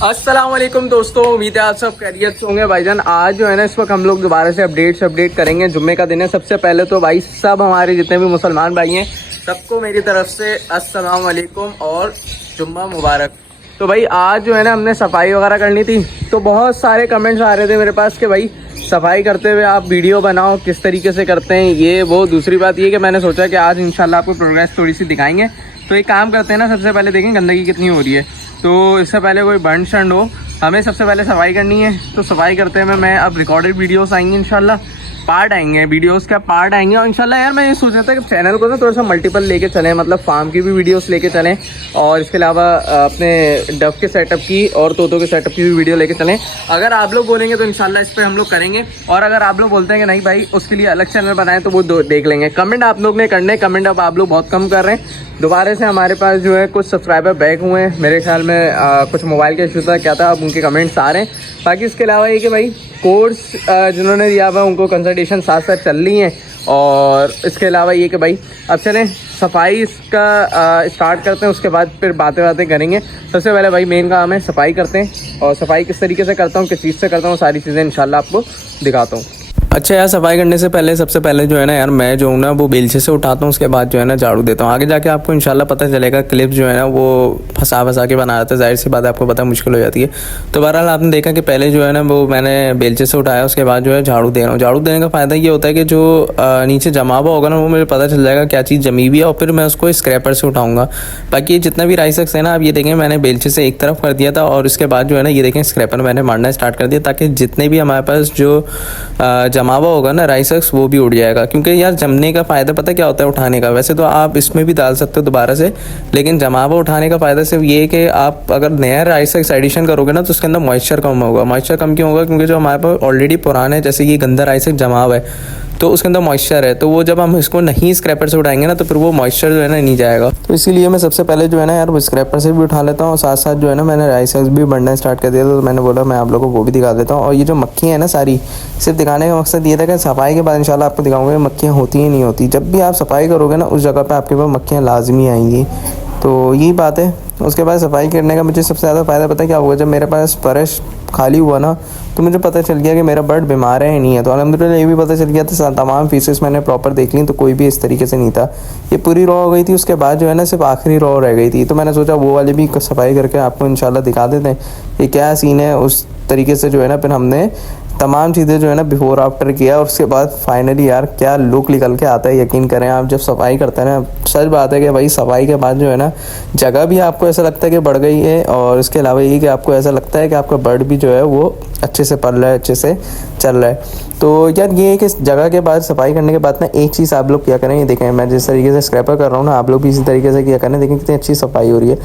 अस्सलाम वालेकुम दोस्तों, उम्मीद है आप सब खैरियत से होंगे। भाईजान आज जो है ना, इस वक्त हम लोग दोबारा से अपडेट करेंगे। जुम्मे का दिन है। सबसे पहले तो भाई सब हमारे जितने भी मुसलमान भाई हैं सबको मेरी तरफ से अस्सलाम वालेकुम और जुम्मा मुबारक। तो भाई आज जो है ना, हमने सफाई वगैरह करनी थी, तो बहुत सारे कमेंट्स आ रहे थे मेरे पास कि भाई सफाई करते हुए आप वीडियो बनाओ, किस तरीके से करते हैं ये वो। दूसरी बात ये कि मैंने सोचा कि आज इंशाल्लाह आपको प्रोग्रेस थोड़ी सी दिखाएंगे। तो एक काम करते हैं ना, सबसे पहले देखें गंदगी कितनी हो रही है। तो इससे पहले कोई बंड शंड हो, हमें सबसे पहले सफाई करनी है। तो सफाई करते हुए मैं अब रिकॉर्डेड वीडियोस आएंगे इंशाल्लाह, पार्ट आएंगे, वीडियोस का पार्ट आएंगे। और इंशाल्लाह यार मैं ये सोच रहा था कि चैनल को ना थोड़ा सा मल्टीपल लेके चलें, मतलब फार्म की भी वीडियोस लेके चलें और इसके अलावा अपने डव के सेटअप की और तोतों के सेटअप की भी वीडियो लेके चलें। अगर आप लोग बोलेंगे तो इंशाल्लाह इस पर हम लोग करेंगे, और अगर आप लोग बोलते हैं कि नहीं भाई उसके लिए अलग चैनल बनाएं तो वो देख लेंगे। कमेंट आप लोग ने करने, कमेंट अब आप लोग बहुत कम कर रहे हैं। दोबारा से हमारे पास जो है कुछ सब्सक्राइबर बैक हुए हैं, मेरे ख्याल में कुछ मोबाइल का इशू था क्या था, अब उनके कमेंट्स आ रहे हैं। बाकी इसके अलावा ये कि भाई कोर्स जिन्होंने दिया हुआ उनको कंसल्टेशन साथ साथ चल रही हैं। और इसके अलावा ये कि भाई अब चलें सफाई इसका स्टार्ट करते हैं, उसके बाद फिर बातें करेंगे। सबसे पहले भाई मेन काम है सफाई करते हैं, और सफाई किस तरीके से करता हूँ, किस चीज़ से करता हूँ, सारी चीज़ें इंशाल्लाह आपको दिखाता हूँ। अच्छा यार, सफाई करने से पहले सबसे पहले जो है ना यार, मैं जो हूँ ना वो बेलचे से उठाता हूँ, उसके बाद जो है ना झाड़ू देता हूँ। आगे जाके आपको इंशाल्लाह पता चलेगा, क्लिप जो है ना वो फंसा के बना जाता है, जाहिर सी बात है आपको पता मुश्किल हो जाती है। तो बहरहाल आपने देखा कि पहले जो है ना वो मैंने बेलचे से उठाया, उसके बाद जो है झाड़ू दे रहा हूँ। झाड़ू देने का फ़ायदा ये होता है कि जो नीचे जमा हुआ होगा ना वो मुझे पता चल जाएगा क्या चीज़ जमी हुई है, और फिर मैं उसको स्क्रैपर से उठाऊँगा। बाकी जितना भी राइसक्स है ना, आप ये देखें मैंने बेलचे से एक तरफ कर दिया था, और उसके बाद जो है ना ये देखें स्क्रैपर मैंने मारना स्टार्ट कर दिया, ताकि जितने भी हमारे पास जो जमा हुआ होगा ना राइसक्स वो भी उड़ जाएगा। क्योंकि यार जमने का फ़ायदा पता क्या होता है उठाने का, वैसे तो आप इसमें भी डाल सकते हो दोबारा से, लेकिन जमा हुआ उठाने का फ़ायदा सिर्फ ये है कि आप अगर नया राइसक्स एडिशन करोगे ना तो उसके अंदर मॉइस्चर कम होगा। मॉइस्चर कम क्यों होगा? क्योंकि जो हमारे पास ऑलरेडी पुराने जैसे ये गंदा राइसक्स जमा हुआ है तो उसके अंदर मॉइस्चर है, तो वो जब हम इसको नहीं स्क्रैपर से उठाएंगे ना तो फिर वो मॉइस्चर जो है ना नहीं जाएगा। तो इसीलिए मैं सबसे पहले जो है ना यार वो स्क्रैपर से भी उठा लेता हूँ, और साथ साथ जो है ना मैंने राइसक्स भी बढ़ना स्टार्ट कर दिया था। तो मैंने बोला मैं आप लोगों को वो भी दिखा देता हूँ। और ये जो मक्खियाँ हैं ना सारी, सिर्फ दिखाने का मकसद ये था कि सफाई के बाद इंशाल्लाह आपको दिखाऊंगा मक्खियाँ होती ही नहीं होती। जब भी आप सफाई करोगे ना उस जगह पर आपके पास मक्खियाँ लाजमी आएंगी। तो यही बात है। उसके बाद सफाई करने का मुझे सबसे ज़्यादा फ़ायदा पता है क्या हुआ? जब मेरे पास फर्श खाली हुआ ना तो मुझे पता चल गया कि मेरा बर्ड बीमार है नहीं है। तो अल्हम्दुलिल्लाह ये भी पता चल गया था, तमाम फीसेस मैंने प्रॉपर देख ली तो कोई भी इस तरीके से नहीं था। ये पूरी रॉ हो गई थी, उसके बाद जो है ना सिर्फ आखिरी रॉ रह गई थी। तो मैंने सोचा वो वाली भी सफाई करके आपको इंशाल्लाह दिखा देते हैं कि क्या सीन है। उस तरीके से जो है ना फिर हमने तमाम चीज़ें जो है ना बिफोर आफ्टर किया, और उसके बाद फाइनली यार क्या लुक निकल के आता है। यकीन करें आप जब सफाई करते हैं ना, सच बात है कि भाई सफाई के बाद जो है ना जगह भी आपको ऐसा लगता है कि बढ़ गई है, और इसके अलावा ये कि आपको ऐसा लगता है कि आपका बर्ड भी जो है वो अच्छे से पल रहा है, अच्छे से चल रहा है। तो यार ये है कि जगह के बाद सफाई करने के बाद ना एक चीज़ आप लोग क्या करें, ये देखें मैं जिस तरीके से स्क्रैपर कर रहा हूँ ना, आप लोग भी इसी तरीके से क्या करें, देखें कितनी अच्छी सफाई हो रही है।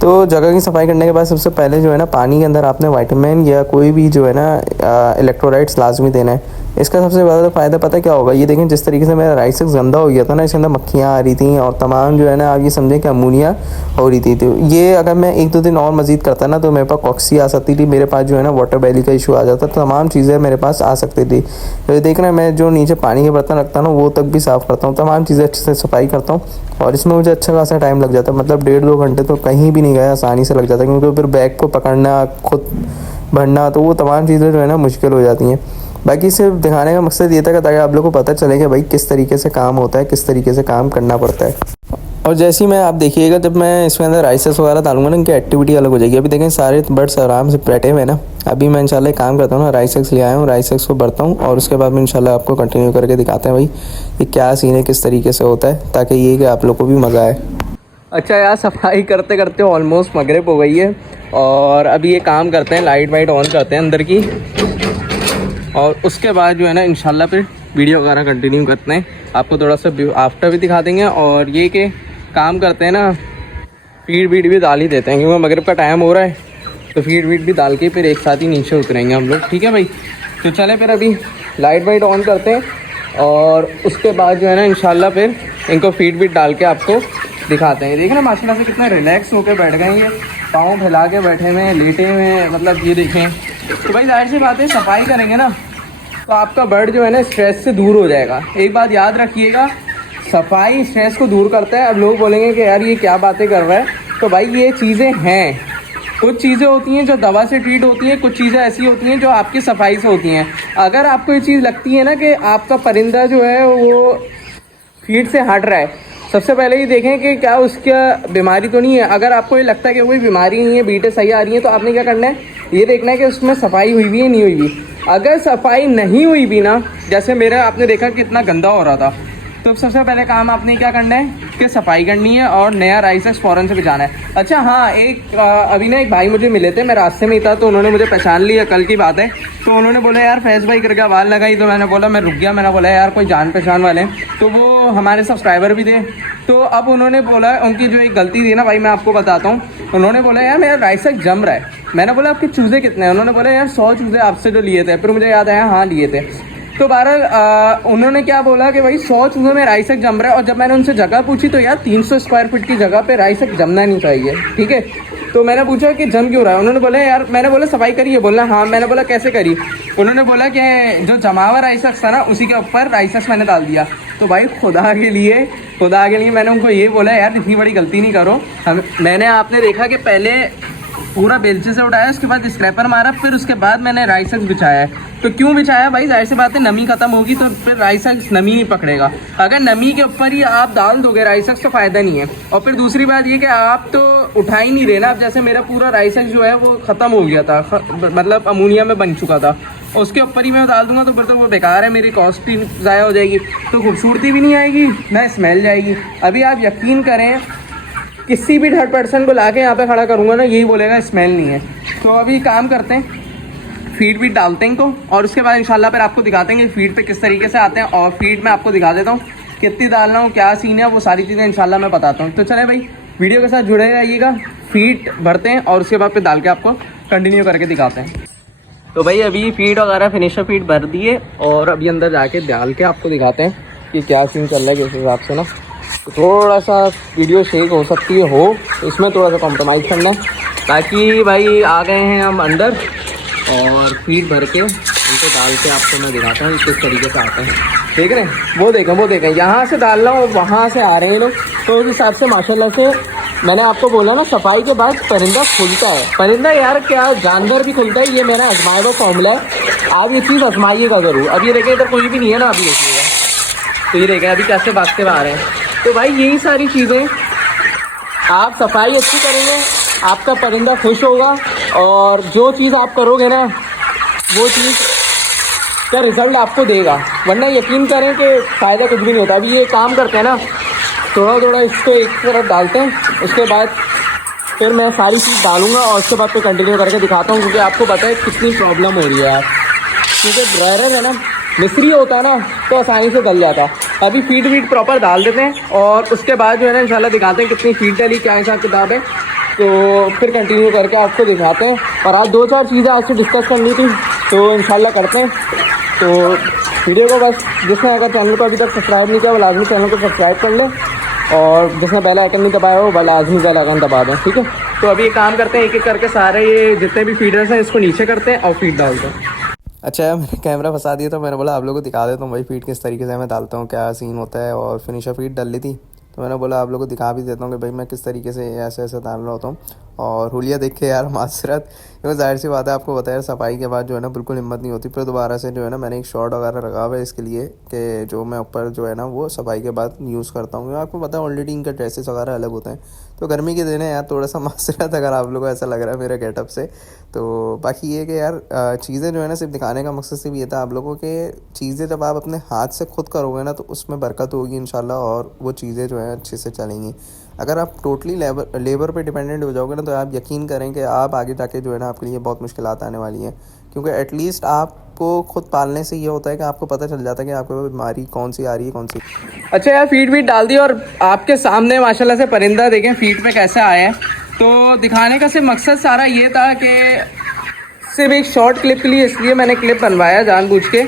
तो जगह की सफाई करने के बाद सबसे पहले जो है ना पानी के अंदर आपने विटामिन या कोई भी जो है ना इलेक्ट्रोलाइट्स लाजमी देना है। इसका सबसे ज़्यादा फ़ायदा पता क्या होगा? ये देखें जिस तरीके से मेरा राइसक्स गंदा हो गया था ना, इसके अंदर मक्खियाँ आ रही थी और तमाम जो है ना आप ये समझें कि अमोनिया हो रही थी। तो ये अगर मैं 1-2 दिन और मज़ीद करता ना तो मेरे पास कॉक्सी आ सकती थी, मेरे पास जो है ना वाटर बैली का इशू आ जाता, तमाम चीज़ें मेरे पास आ सकती थी। तो देख रहे हैं मैं जो नीचे पानी के बर्तन रखता हूँ ना वो तक भी साफ़ करता हूँ, तमाम चीज़ें अच्छे से सफाई करता हूँ, और इसमें मुझे अच्छा खासा टाइम लग जाता है। मतलब 1.5-2 घंटे तो कहीं भी नहीं गया, आसानी से लग जाता है। क्योंकि फिर बैग को पकड़ना, खुद भरना, तो वो तमाम चीज़ें जो है ना मुश्किल हो जाती हैं। बाकी सिर्फ दिखाने का मकसद ये था कि ताकि आप लोगों को पता चले कि भाई किस तरीके से काम होता है, किस तरीके से काम करना पड़ता है। और जैसे ही मैं आप देखिएगा जब मैं इसमें अंदर राइसेस वगैरह डालूंगा ना, इनकी एक्टिविटी अलग हो जाएगी। अभी देखें सारे बर्ड्स आराम से बैठे हुए हैं ना। अभी मैं इंशाल्लाह काम करता हूँ ना, राइसेक्स ले आया हूँ, राइसेक्स को भरता हूँ, और उसके बाद में इंशाल्लाह आपको कंटिन्यू करके दिखाते हैं भाई ये क्या सीन है, किस तरीके से होता है, ताकि ये कि आप लोग को भी मज़ा आए। अच्छा यार, सफाई करते करते ऑलमोस्ट मगरिब हो गई है, और अभी ये काम करते हैं, लाइट वाइट ऑन करते हैं अंदर की, और उसके बाद जो है ना इंशाल्लाह फिर वीडियो वगैरह कंटिन्यू करते हैं। आपको थोड़ा सा आफ्टर भी दिखा देंगे, और ये कि काम करते हैं ना फीड वीड भी डाल ही देते हैं, क्योंकि मगरिब का टाइम हो रहा है, तो फीड वीड भी डाल के फिर एक साथ ही नीचे उतरेंगे हम लोग। ठीक है भाई, तो चलें फिर अभी लाइट वाइट ऑन करते हैं, और उसके बाद जो है ना इंशाल्लाह फिर इनको फीड वीड डाल के आपको दिखाते हैं। देखना माशाल्लाह से कितना रिलैक्स होकर बैठ गए हैं, पाँव फैला के बैठे हुए हैं, लेटे हुए हैं, मतलब ये देखें। तो भाई जाहिर सी बात है सफाई करेंगे ना तो आपका बर्ड जो है ना स्ट्रेस से दूर हो जाएगा। एक बात याद रखिएगा, सफाई स्ट्रेस को दूर करता है। अब लोग बोलेंगे कि यार ये क्या बातें कर रहा है, तो भाई ये चीज़ें हैं, कुछ चीज़ें होती हैं जो दवा से ट्रीट होती हैं, कुछ चीज़ें ऐसी होती हैं जो आपकी सफाई से होती हैं। अगर आपको ये चीज़ लगती है ना कि आपका परिंदा जो है वो फीड से हट रहा है, सबसे पहले ये देखें कि क्या उसका बीमारी तो नहीं है। अगर आपको ये लगता है कि कोई बीमारी नहीं है, बीटें सही आ रही हैं, तो आपने क्या करना है, ये देखना है कि उसमें सफाई हुई भी है नहीं हुई भी। अगर सफाई नहीं हुई भी ना, जैसे मेरा आपने देखा कितना गंदा हो रहा था, तो सबसे पहले काम आपने क्या करना है कि सफाई करनी है और नया राइसेस फ़ौरन से बिछाना है। अच्छा हाँ, अभी ना एक भाई मुझे मिले थे, मैं रास्ते में ही था, तो उन्होंने मुझे पहचान लिया, कल की बात है। तो उन्होंने बोला यार फैज़ भाई करके आवाज़ लगाई, तो मैंने बोला, मैं रुक गया, मैंने बोला यार कोई जान पहचान वाले हैं, तो वो हमारे सब्सक्राइबर भी थे। तो अब उन्होंने बोला, उनकी जो एक गलती थी ना भाई, मैं आपको बताता हूँ। उन्होंने बोला यार मेरा राइसेस जम रहा है। मैंने बोला आपके चूज़े कितने हैं? उन्होंने बोला यार 100 चूज़े आपसे जो लिए थे। फिर मुझे याद आया हाँ लिए थे। तो बहरहाल उन्होंने क्या बोला कि भाई 100 चूज़ों में राइसेक जम रहा है। और जब मैंने उनसे जगह पूछी तो यार 300 स्क्वायर फीट की जगह पे राइसेक जमना नहीं चाहिए, ठीक है। तो मैंने पूछा कि जम क्यों रहा है? उन्होंने बोला यार, मैंने बोला सफाई करिए, बोला हाँ। मैंने बोला कैसे करी? उन्होंने बोला कि जो जमा हुआ राइसेक था ना, उसी के ऊपर राइसेक मैंने डाल दिया। तो भाई खुदा के लिए मैंने उनको ये बोला यार इतनी बड़ी गलती नहीं करो। मैंने आपने देखा कि पहले पूरा बेलचे से उठाया, उसके बाद स्क्रैपर मारा, फिर उसके बाद मैंने राइसेस बिछाया है। तो क्यों बिछाया भाई? जाहिर सी बात है नमी खत्म होगी तो फिर राइसेस नमी नहीं पकड़ेगा। अगर नमी के ऊपर ही आप डाल दोगे राइसेस तो फ़ायदा नहीं है। और फिर दूसरी बात ये कि आप तो उठा ही नहीं रहे ना। अब जैसे मेरा पूरा राइसेस जो है वो ख़त्म हो गया था, मतलब अमोनिया में बन चुका था, उसके ऊपर ही मैं डाल दूंगा तो फिर तो वो बेकार है, मेरी कॉस्ट भी ज़ाया हो जाएगी, तो खूबसूरती भी नहीं आएगी, ना स्मेल जाएगी। अभी आप यकीन करें, किसी भी थर्ड पर्सन को लाके यहाँ पे खड़ा करूँगा ना, यही बोलेगा स्मेल नहीं है। तो अभी काम करते हैं, फीड भी डालते हैं इनको, और उसके बाद इंशाल्लाह फिर आपको दिखाते हैं कि फीड पे किस तरीके से आते हैं। और फीड में आपको दिखा देता हूँ कितनी डालना हूँ, क्या सीन है, वो सारी चीज़ें इंशाल्लाह मैं बताता हूँ। तो चले भाई वीडियो के साथ जुड़े रहिएगा। फीड भरते हैं और उसके बाद फिर डाल के आपको कंटिन्यू करके दिखाते हैं। तो भाई अभी फीड वगैरह फिनिशर फीड भर दिए और अभी अंदर जाके डाल के आपको दिखाते हैं कि क्या सीन चल रहा है, किस हिसाब से ना। तो थोड़ा सा वीडियो शेक हो सकती है, तो इसमें थोड़ा सा कॉम्प्रोमाइज़ करना है, ताकि भाई आ गए हैं हम अंदर और फीड भर के इनको डाल के आपको मैं दिखाता हूँ किस तरीके से आते हैं। देख रहे हैं, वो देखें यहाँ से डाल रहा हूँ, वहाँ से आ रहे हैं लोग। तो उस हिसाब से माशाल्लाह से मैंने आपको बोला ना, सफाई के बाद परिंदा खुलता है। परिंदा यार क्या, जानवर भी खुलता है, ये मेरा आजमाया हुआ फॉर्मूला है। आप ये चीज़ आजमाइएगा ज़रूर। अब ये देखें इधर कोई भी नहीं है ना, अभी देखिएगा, तो ये देखें अभी कैसे भागते बाहर हैं। तो भाई यही सारी चीज़ें, आप सफाई अच्छी करेंगे, आपका परिंदा खुश होगा, और जो चीज़ आप करोगे ना वो चीज़ का रिज़ल्ट आपको देगा। वरना यकीन करें कि फ़ायदा कुछ भी नहीं होता। अभी ये काम करते हैं ना, थोड़ा इसको एक तरफ डालते हैं, उसके बाद फिर मैं सारी चीज़ डालूंगा और उसके बाद फिर कंटिन्यू करके दिखाता हूँ, क्योंकि आपको पता है कितनी प्रॉब्लम हो रही है आप, क्योंकि ड्रायर है ना, मिस्त्री होता है ना, तो आसानी से गल जाता है। अभी फीड प्रॉपर डाल देते हैं और उसके बाद जो है ना इंशाल्लाह दिखाते हैं कितनी फीड डली, क्या हिसाब किताब है, तो फिर कंटिन्यू करके आपको दिखाते हैं। और आज 2-4 चीज़ें आज से डिस्कस करनी थी, तो इंशाल्लाह करते हैं। तो वीडियो को बस, जिसने अगर चैनल को अभी तक सब्सक्राइब नहीं किया वो लाजमी चैनल को सब्सक्राइब कर ले, और जिसने बेल आइकन नहीं दबाया हो वो लाजमी बेल आइकन दबा दें, ठीक है। तो अभी एक काम करते हैं, एक एक करके सारे ये जितने भी फीडर्स हैं इसको नीचे करते हैं और फीड डालते हैं। अच्छा यार, मैंने कैमरा फंसा दिया, तो मैंने बोला आप लोगों को दिखा देता हूँ भाई फीड किस तरीके से मैं डालता हूँ, क्या सीन होता है। और फिनिशर फीड डाल ली थी, तो मैंने बोला आप लोगों को दिखा भी देता हूँ कि भाई मैं किस तरीके से ऐसे डाल रहा होता हूँ। और हुलिया देख के यार माजरत, क्योंकि जाहिर सी बात है, आपको बताया सफाई के बाद जो है ना बिल्कुल हिम्मत नहीं होती। फिर दोबारा से जो है ना मैंने एक शॉट वगैरह रखा हुआ है इसके लिए, कि जो मैं ऊपर जो है ना वो सफाई के बाद यूज़ करता हूँ। आपको पता है ऑलरेडी इनका ड्रेसेस वगैरह अलग होते हैं, तो गर्मी के दिन है यार थोड़ा सा माजरत अगर आप लोगों को ऐसा लग रहा है मेरे गेटअप से। तो बाकी ये कि यार चीज़ें जो है ना सिर्फ दिखाने का मकसद सिर्फ ये था आप लोगों के, चीज़ें जब आप अपने हाथ से खुद करोगे ना तो उसमें बरकत होगी इंशाल्लाह, और वो चीज़ें जो है अच्छे से चलेंगी। अगर आप टोटली लेबर पे डिपेंडेंट हो जाओगे ना, तो आप यकीन करें कि आप आगे जाके जो है ना आपके लिए बहुत मुश्किलात आने वाली हैं, क्योंकि एटलीस्ट आपको खुद पालने से ये होता है कि आपको पता चल जाता है कि आपको बीमारी कौन सी आ रही है, कौन सी। अच्छा यार, फीड डाल दी और आपके सामने माशाल्लाह से परिंदा देखें फीड पे कैसे आए हैं। तो दिखाने का सिर्फ मकसद सारा ये था कि सिर्फ एक शॉर्ट क्लिप के लिए, इसलिए मैंने क्लिप बनवाया जानबूझ के,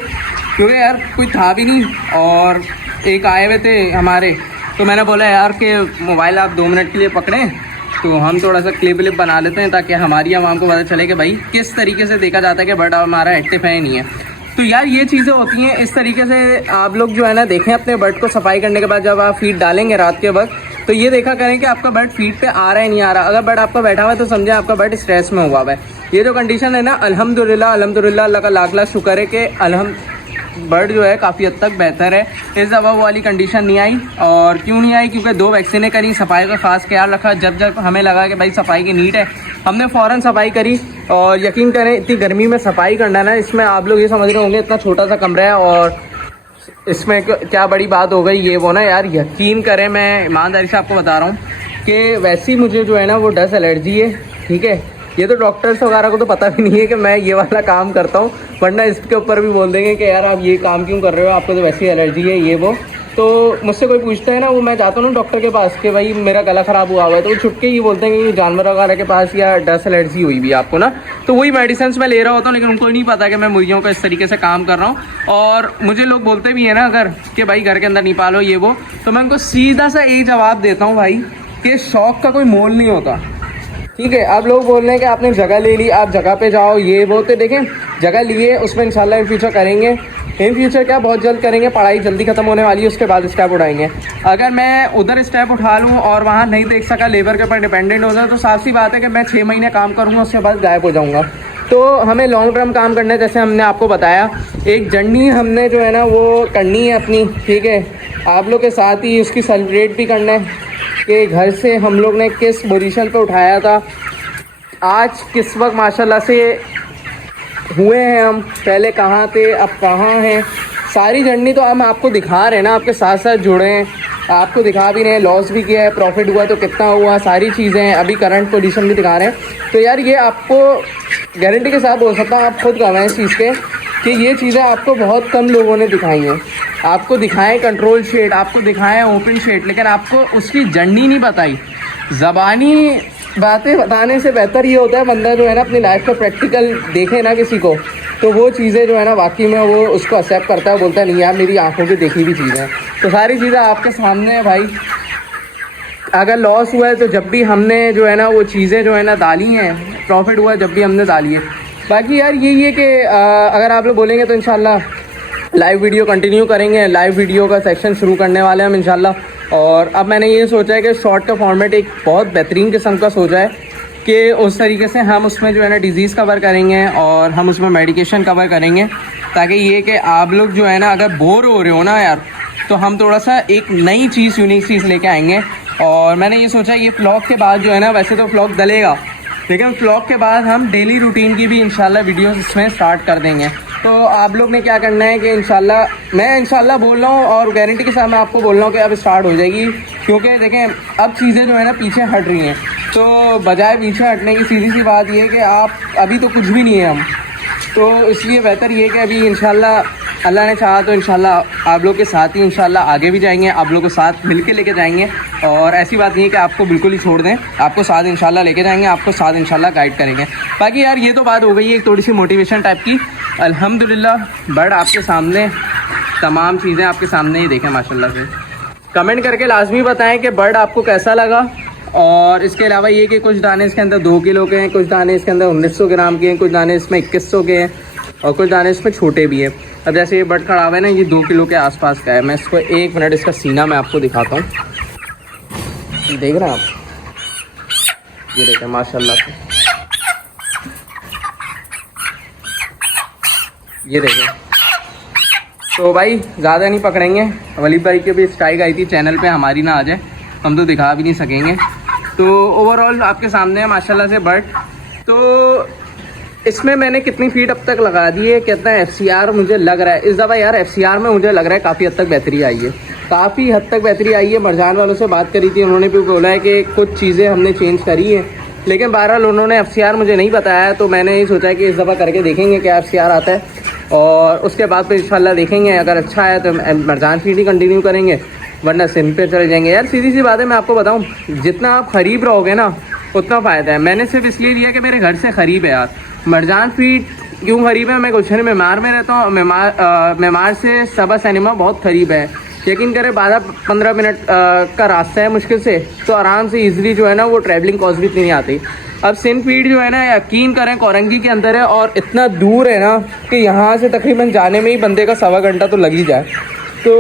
क्योंकि यार कोई था भी नहीं और एक आए हुए थे हमारे, तो मैंने बोला यार कि मोबाइल आप 2 मिनट के लिए पकड़ें तो हम थोड़ा सा क्लिप बना लेते हैं, ताकि हमारी आवाम को पता चले कि भाई किस तरीके से देखा जाता है कि बर्ड हमारा एक्टिव है नहीं है। तो यार ये चीज़ें होती हैं, इस तरीके से आप लोग जो है ना देखें अपने बर्ड को सफाई करने के बाद जब आप फीड डालेंगे रात के वक्त, तो ये देखा करें कि आपका बर्ड फीट पे आ रहा है नहीं आ रहा। अगर बर्ड आपका बैठा हुआ है तो समझे आपका बर्ड स्ट्रेस में हुआ है। ये जो कंडीशन है ना, अल्हम्दुलिल्लाह अल्हम्दुलिल्लाह अल्लाह का लाख लाख शुक्र है कि बर्ड जो है काफ़ी हद तक बेहतर है। इस दफ़ा वो वाली कंडीशन नहीं आई। और क्यों नहीं आई? क्योंकि 2 वैक्सीनें करी, सफाई का खास ख्याल रखा। जब जब हमें लगा कि भाई सफाई की नीड है, हमने फ़ौरन सफाई करी। और यकीन करें इतनी गर्मी में सफाई करना ना, इसमें आप लोग ये समझ रहे होंगे इतना छोटा सा कमरा है और इसमें क्या बड़ी बात हो गई ये वो ना। यार यकीन करें, मैं ईमानदारी से आपको बता रहा हूँ कि वैसे ही मुझे जो है ना वो डस्ट एलर्जी है, ठीक है। ये तो डॉक्टर्स वगैरह को तो पता भी नहीं है कि मैं ये वाला काम करता हूँ, वरना इसके ऊपर भी बोल देंगे कि यार आप ये काम क्यों कर रहे हो, आपको तो वैसी एलर्जी है ये वो। तो मुझसे कोई पूछता है ना, वो मैं जाता हूँ डॉक्टर के पास कि भाई मेरा गला ख़राब हुआ है, तो वो छुटके ही बोलते हैं कि जानवर वगैरह के पास या डस्ट एलर्जी हुई भी आपको ना। तो वही मेडिसिन मैं ले रहा होता हूँ, लेकिन उनको नहीं पता कि मैं मुर्गियों का इस तरीके से काम कर रहा हूँ। और मुझे लोग बोलते भी हैं ना अगर कि भाई घर के अंदर नहीं पालो ये वो, तो मैं उनको सीधा सा यही जवाब देता हूँ भाई कि शौक़ का कोई मोल नहीं होता, ठीक है। आप लोग बोल रहे हैं कि आपने जगह ले ली, आप जगह पे जाओ ये वो, तो देखें जगह लिए उसमें इंशाल्लाह इन फ्यूचर करेंगे। इन फ्यूचर क्या बहुत जल्द करेंगे, पढ़ाई जल्दी ख़त्म होने वाली है, उसके बाद स्टेप उठाएंगे। अगर मैं उधर स्टेप उठा लूँ और वहाँ नहीं देख सका, लेबर के ऊपर डिपेंडेंट हो जाए, तो साफ सी बात है कि मैं 6 महीने काम करूँगा, उसके बाद गायब हो जाऊँगा। तो हमें लॉन्ग टर्म काम करना है, जैसे हमने आपको बताया एक जर्नी हमने जो है ना वो करनी है अपनी, ठीक है। आप लोग के साथ ही उसकी सेलिब्रेट भी करना है कि घर से हम लोग ने किस पोजीशन पे उठाया था, आज किस वक्त माशाल्लाह से हुए हैं हम, पहले कहाँ थे अब कहाँ हैं। सारी जर्नी तो हम आपको दिखा रहे हैं ना, आपके साथ साथ जुड़े हैं, आपको दिखा भी रहे हैं, लॉस भी किया है, प्रॉफिट हुआ तो कितना हुआ, सारी चीज़ें हैं, अभी करंट पोजीशन भी दिखा रहे हैं। तो यार ये आपको गारंटी के साथ बोल सकता हूँ, आप खुद गवाएं इस चीज़ के कि ये चीज़ें आपको बहुत कम लोगों ने दिखाई हैं। आपको दिखाएं कंट्रोल शेड, आपको दिखाएं ओपन शेड, लेकिन आपको उसकी जर्नी नहीं बताई। ज़बानी बातें बताने से बेहतर ये होता है बंदा जो है ना अपनी लाइफ का प्रैक्टिकल देखे ना किसी को, तो वो चीज़ें जो है ना वाकई में वो उसको एक्सेप्ट करता है, बोलता है नहीं यार मेरी आंखों की देखी हुई चीज़ें हैं। तो सारी चीज़ें आपके सामने है भाई। अगर लॉस हुआ है तो जब भी हमने जो है ना वो चीज़ें जो है ना डाली हैं, प्रॉफिट हुआ है जब भी हमने डाली है। बाकी यार यही है कि अगर आप लोग बोलेंगे तो इंशाल्लाह लाइव वीडियो कंटिन्यू करेंगे, लाइव वीडियो का सेक्शन शुरू करने वाले हैं हम इंशाल्लाह। और अब मैंने ये सोचा है कि शॉर्ट का फॉर्मेट एक बहुत बेहतरीन किस्म का सोचा है कि उस तरीके से हम उसमें जो है ना डिज़ीज़ कवर करेंगे और हम उसमें मेडिकेशन कवर करेंगे, ताकि ये कि आप लोग जो है ना अगर बोर हो रहे हो ना यार, तो हम थोड़ा सा एक नई चीज़ यूनिक चीज़ लेके आएंगे। और मैंने ये सोचा ये व्लॉग के बाद जो है ना, वैसे तो व्लॉग डलेगा, लेकिन व्लॉग के बाद हम डेली रूटीन की भी इंशाल्लाह वीडियोस इसमें स्टार्ट कर देंगे। तो आप लोग ने क्या करना है कि इंशाल्लाह, मैं इंशाल्लाह बोल रहा हूँ और गारंटी के साथ मैं आपको बोल रहा हूँ कि अब स्टार्ट हो जाएगी, क्योंकि देखें अब चीज़ें जो है ना पीछे हट रही हैं। तो बजाय पीछे हटने की सीधी सी बात ये है कि आप अभी तो कुछ भी नहीं है हम, तो इसलिए बेहतर ये है कि अभी इंशाल्लाह अल्लाह ने चाहा तो इंशाल्लाह आप लोग के साथ ही इंशाल्लाह आगे भी जाएंगे, आप लोगों के साथ मिल के लेके जाएंगे। और ऐसी बात नहीं है कि आपको बिल्कुल ही छोड़ दें, आपको साथ इंशाल्लाह लेके जाएंगे, आपको साथ इंशाल्लाह गाइड करेंगे। बाकी यार ये तो बात हो गई है एक थोड़ी सी मोटिवेशन टाइप की। अल्हम्दुलिल्लाह बर्ड आपके सामने, तमाम चीज़ें आपके सामने ही देखें माशाल्लाह से। कमेंट करके लाजमी बताएं कि बर्ड आपको कैसा लगा। और इसके अलावा ये कि कुछ दाने इसके अंदर 2 किलो के हैं, कुछ दाने इसके अंदर 1900 ग्राम के हैं, कुछ दाने इसमें 2100 के हैं और कुछ दाने इसमें छोटे भी हैं। अब जैसे ये बर्ड खड़ा हुआ है ना, ये 2 किलो के आसपास का है। मैं इसको 1 मिनट इसका सीना मैं आपको दिखाता हूँ, देख रहे हैं आप, ये देखें माशाल्लाह से, ये देखें। तो भाई ज़्यादा नहीं पकड़ेंगे, वली भाई की भी स्ट्राइक आई थी चैनल पे, हमारी ना आ जाए, हम तो दिखा भी नहीं सकेंगे। तो ओवरऑल आपके सामने है माशाल्लाह से बर्ड। तो इसमें मैंने कितनी फीट अब तक लगा दी है, कितना FCR मुझे लग रहा है इस दफ़ा यार, FCR में मुझे लग रहा है काफ़ी हद तक बेहतरी आई है, काफ़ी हद तक बेहतरी आई है। मरजान वालों से बात करी थी, उन्होंने भी बोला है कि कुछ चीज़ें हमने चेंज करी हैं, लेकिन बहरहाल उन्होंने FCR मुझे नहीं बताया। तो मैंने ये सोचा है कि इस दफ़ा करके देखेंगे क्या FCR आता है, और उसके बाद फिर इंशाल्लाह देखेंगे, अगर अच्छा है तो मरजान फीड ही कंटिन्यू करेंगे, वरना सिम पे चले जाएंगे। यार सीधी सी बात है, मैं आपको बताऊं, जितना आप ख़रीब रहोगे ना उतना फ़ायदा है। मैंने सिर्फ इसलिए लिया कि मेरे घर से क़रीब है यार। मरजान फीड क्यों क़रीब है, मैं गुलशन मेमार में रहता हूँ, मेमार से सबा सिनेमा बहुत क़रीब है, यकीन करें 12-15 मिनट का रास्ता है मुश्किल से, तो आराम से ईज़िली जो है ना वो ट्रैवलिंग कॉस्ट भी इतनी नहीं आती। अब सिंध फीड जो है ना, यकीन करें कोरंगी के अंदर है और इतना दूर है ना कि यहाँ से तकरीबन जाने में ही बंदे का 1.25 घंटा तो लग ही जाए। तो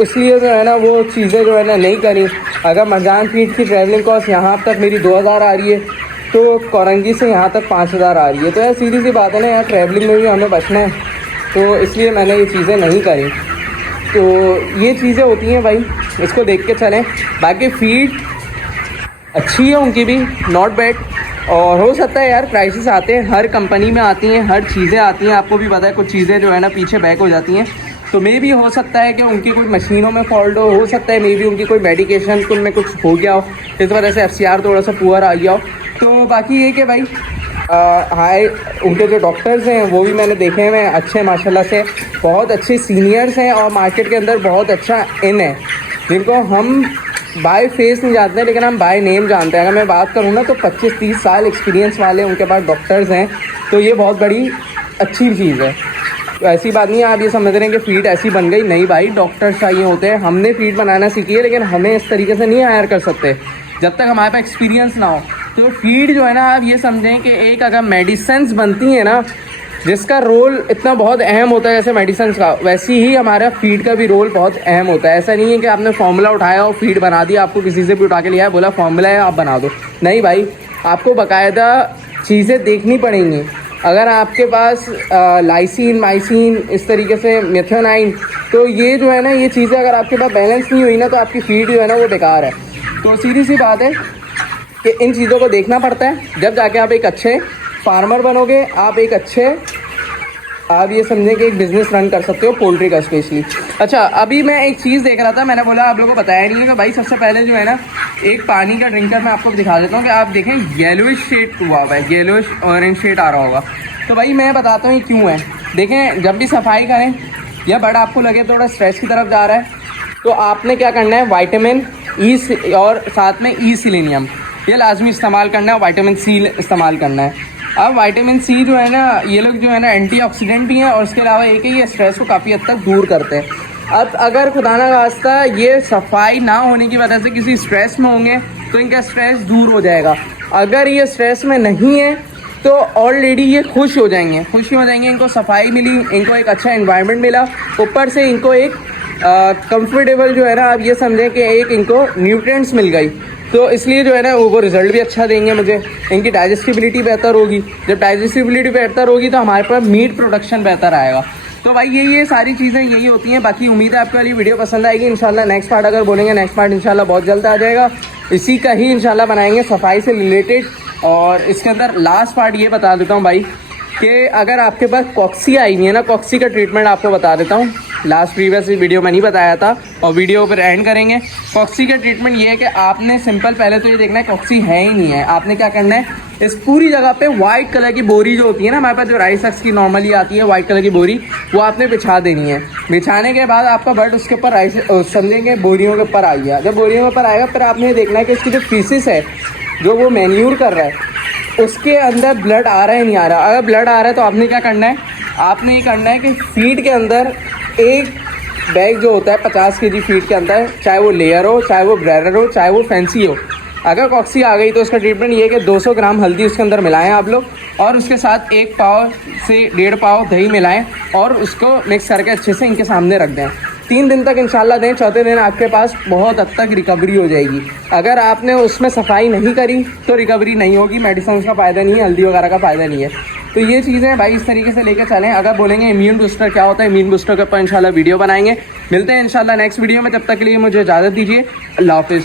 इसलिए जो है ना वो चीज़ें जो है ना नहीं करी। अगर मजान फीड की ट्रैवलिंग कॉस्ट यहाँ तक मेरी 2000 आ रही है तो कोरंगी से यहाँ तक 5000 आ रही है। तो यार सीधी सी बात है ना यार, ट्रैवलिंग में भी हमें बचना है, तो इसलिए मैंने ये चीज़ें नहीं करी। तो ये चीज़ें होती हैं भाई, इसको देख के चलें। बाकी फीड अच्छी है उनकी भी, नॉट बैड। और हो सकता है यार प्राइसेस आते हैं, हर कंपनी में आती हैं, हर चीज़ें आती हैं, आपको भी पता है कुछ चीज़ें जो है ना पीछे बैक हो जाती हैं। तो मे भी हो सकता है कि उनकी कोई मशीनों में फॉल्ट हो सकता है मे भी उनकी कोई मेडिकेशन में कुछ हो गया हो, इस वजह से FCR थोड़ा सा पुअर आ गया हो। तो बाकी ये कि भाई हाय, उनके जो डॉक्टर्स हैं वो भी मैंने देखे हैं अच्छे, माशाल्लाह से बहुत अच्छे सीनियर्स हैं और मार्केट के अंदर बहुत अच्छा इन है, जिनको हम बाय फेस नहीं जानते हैं लेकिन हम बाय नेम जानते हैं। अगर मैं बात करूँ ना तो 25-30 साल एक्सपीरियंस वाले उनके पास डॉक्टर्स हैं, तो ये बहुत बड़ी अच्छी चीज़ है। तो ऐसी बात नहीं है आप ये समझ रहे हैं कि फीड ऐसी बन गई, नहीं भाई, डॉक्टर्स चाहिए होते हैं। हमने फीड बनाना सीखी है लेकिन हमें इस तरीके से नहीं हायर कर सकते जब तक हमारे पास एक्सपीरियंस ना हो। तो फीड जो है ना, आप ये समझें कि एक अगर मेडिसिन्स बनती हैं ना, जिसका रोल इतना बहुत अहम होता है जैसे मेडिसिन का, वैसी ही हमारा फीड का भी रोल बहुत अहम होता है। ऐसा नहीं है कि आपने फार्मूला उठाया और फीड बना दिया, आपको किसी से भी उठा के लिया है, बोला फार्मूला है आप बना दो, नहीं भाई, आपको बाकायदा चीज़ें देखनी पड़ेंगी। अगर आपके पास लाइसिन, माइसिन, इस तरीके से मेथियोनाइन, तो ये जो है ना, ये चीज़ें अगर आपके पास बैलेंस नहीं हुई ना तो आपकी फीड जो है ना वो बेकार है। तो सीधी सी बात है कि इन चीज़ों को देखना पड़ता है, जब जाके आप एक अच्छे फार्मर बनोगे, आप ये समझें कि एक बिज़नेस रन कर सकते हो पोल्ट्री का स्पेशली। अच्छा, अभी मैं एक चीज़ देख रहा था, मैंने बोला आप लोगों को बताया नहीं है कि भाई सबसे पहले जो है ना एक पानी का ड्रिंकर मैं आपको दिखा देता हूँ कि आप देखें येलोइश शेड हुआ हुआ है, येलोइश ऑरेंज शेड आ रहा होगा। तो भाई मैं बताता हूँ क्यों है। देखें, जब भी सफाई करें या बर्ड आपको लगे थोड़ा स्ट्रेस की तरफ जा रहा है, तो आपने क्या करना है, विटामिन ई और साथ में ई सिलेनियम ये लाजमी इस्तेमाल करना है, और विटामिन सी इस्तेमाल करना है। अब विटामिन सी जो है ना, ये लोग जो है ना एंटीऑक्सीडेंट भी हैं, और उसके अलावा एक ही ये स्ट्रेस को काफ़ी हद तक दूर करते हैं। अब अगर खुदा ना खास्ता ये सफाई ना होने की वजह से किसी स्ट्रेस में होंगे तो इनका स्ट्रेस दूर हो जाएगा। अगर ये स्ट्रेस में नहीं है तो ऑलरेडी ये खुश हो जाएंगे, इनको सफाई मिली, इनको एक अच्छा एनवायरनमेंट मिला, ऊपर से इनको एक कंफर्टेबल जो है ना, आप ये समझें कि एक इनको न्यूट्रिएंट्स मिल गई। तो इसलिए जो है ना वो रिज़ल्ट भी अच्छा देंगे मुझे, इनकी डाइजेस्टिबिलिटी बेहतर होगी। जब डाइजेस्टिबिलिटी बेहतर होगी तो हमारे पास मीट प्रोडक्शन बेहतर आएगा। तो भाई ये सारी चीज़ें यही होती हैं। बाकी उम्मीद है आपको वाली वीडियो पसंद आएगी। इंशाल्लाह नेक्स्ट पार्ट अगर बोलेंगे, नेक्स्ट पार्ट इंशाल्लाह बहुत जल्द आ जाएगा, इसी का ही इंशाल्लाह बनाएंगे सफाई से रिलेटेड। और इसके अंदर लास्ट पार्ट ये बता देता हूँ भाई कि अगर आपके पास कॉक्सी आई हुई है ना, कॉक्सी का ट्रीटमेंट आपको बता देता हूँ, लास्ट प्रीवियस वीडियो में नहीं बताया था और वीडियो पर एंड करेंगे। कॉक्सी का ट्रीटमेंट ये है कि आपने सिंपल पहले तो ये देखना है कॉक्सी है ही नहीं है। आपने क्या करना है, इस पूरी जगह पे वाइट कलर की बोरी जो होती है ना, हमारे पास जो राइस एक्स की नॉर्मली आती है वाइट कलर की बोरी, वो आपने बिछा देनी है। बिछाने के बाद आपका बर्ड उसके ऊपर राइस समझेंगे बोरियों के ऊपर आ गया। जब बोरियों के ऊपर आएगा फिर आपने देखना है कि इसकी जो फीसिस है, जो वो मैन्यूर कर रहा है, उसके अंदर ब्लड आ रहा है नहीं आ रहा। अगर ब्लड आ रहा है तो आपने क्या करना है, आपने ये करना है कि फीड के अंदर एक बैग जो होता है 50 kg फीड के अंदर, चाहे वो लेयर हो, चाहे वो ब्रेडर हो, चाहे वो फैंसी हो, अगर कॉक्सी आ गई तो उसका ट्रीटमेंट ये है कि 200 ग्राम हल्दी उसके अंदर मिलाएं आप लोग, और उसके साथ 1 पाव से 1.5 पाव दही मिलाएं और उसको मिक्स करके अच्छे से इनके सामने रख दें। 3 दिन तक इंशाल्लाह दें, चौथे दिन आपके पास बहुत हद तक रिकवरी हो जाएगी। अगर आपने उसमें सफाई नहीं करी तो रिकवरी नहीं होगी, मेडिसिन का फ़ायदा नहीं है, हल्दी वगैरह का फ़ायदा नहीं है। तो ये चीज़ें भाई इस तरीके से लेकर चलें। अगर बोलेंगे इम्यून बूस्टर क्या होता है, इम्यून बूस्टर के ऊपर इंशाल्लाह वीडियो बनाएंगे। मिलते हैं इंशाल्लाह नेक्स्ट वीडियो में, तब तक के लिए मुझे इजाज़त दीजिए। अल्लाह हाफिज़।